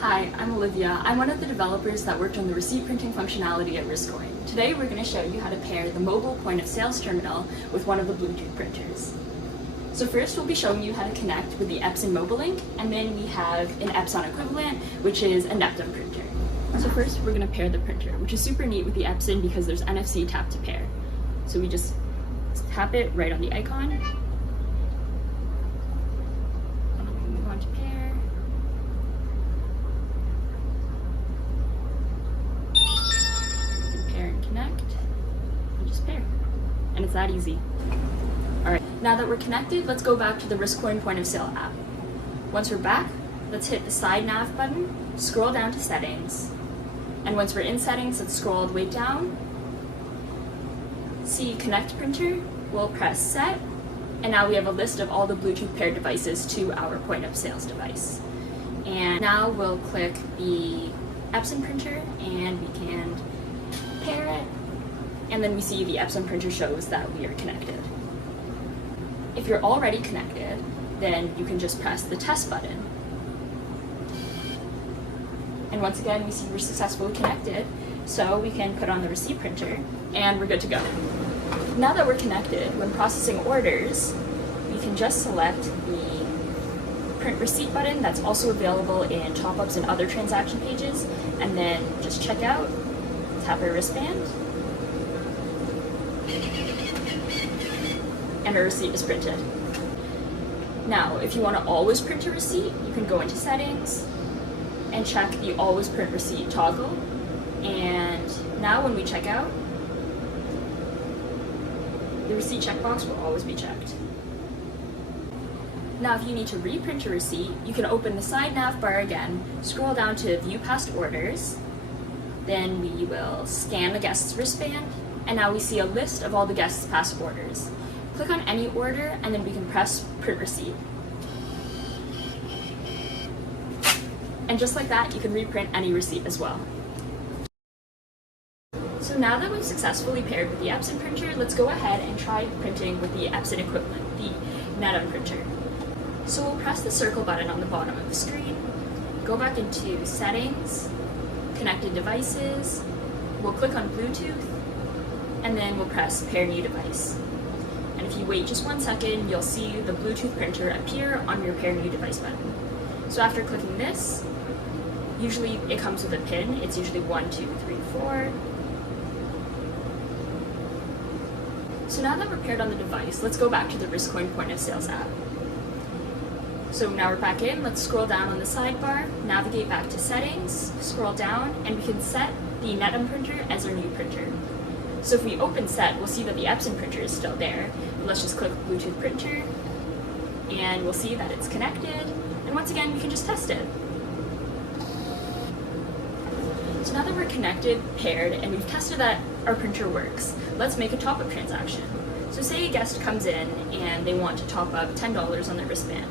Hi, I'm Olivia. I'm one of the developers that worked on the receipt printing functionality at WristCoin. Today we're going to show you how to pair the mobile point of sales terminal with one of the Bluetooth printers. So first we'll be showing you how to connect with the Epson Mobilink, and then we have an Epson equivalent, which is a Neptune printer. So first we're going to pair the printer, which is super neat with the Epson because there's NFC tap to pair. So we just tap it right on the icon, and we move on to pair. Pair and connect, and just pair. And it's that easy. Alright, now that we're connected, let's go back to the WristCoin point of sale app. Once we're back, let's hit the side nav button, scroll down to settings, and once we're in settings, let's scroll all the way down. See connect printer, we'll press set, and now we have a list of all the Bluetooth paired devices to our point of sales device. And now we'll click the Epson printer and we can pair it, and then we see the Epson printer shows that we are connected. If you're already connected, then you can just press the test button. And once again, we see we're successfully connected, so we can put on the receipt printer and we're good to go. Now that we're connected, when processing orders, we can just select the print receipt button that's also available in top-ups and other transaction pages, and then just check out, tap our wristband, and our receipt is printed. Now, if you want to always print a receipt, you can go into settings and check the always print receipt toggle. And now when we check out, the receipt checkbox will always be checked. Now if you need to reprint a receipt, you can open the side nav bar again, scroll down to view past orders, then we will scan the guest's wristband, and now we see a list of all the guest's past orders. Click on any order and then we can press print receipt. And just like that, you can reprint any receipt as well. So now that we've successfully paired with the Epson printer, let's go ahead and try printing with the Epson equivalent, the Neptune printer. So we'll press the circle button on the bottom of the screen, go back into settings, connected devices, we'll click on Bluetooth, and then we'll press pair new device. And if you wait just 1 second, you'll see the Bluetooth printer appear on your pair new device button. So after clicking this, usually it comes with a pin. It's usually 1, 2, 3, 4. So now that we're paired on the device, let's go back to the WristCoin point of sales app. So now we're back in, let's scroll down on the sidebar, navigate back to settings, scroll down, and we can set the Neptune printer as our new printer. So if we open set, we'll see that the Epson printer is still there. But let's just click Bluetooth printer, and we'll see that it's connected. And once again, we can just test it. So now that we're connected, paired, and we've tested that our printer works, let's make a top-up transaction. So say a guest comes in and they want to top up $10 on their wristband.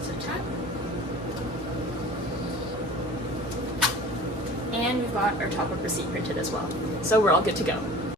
So tap. And we've got our top-up receipt printed as well. So we're all good to go.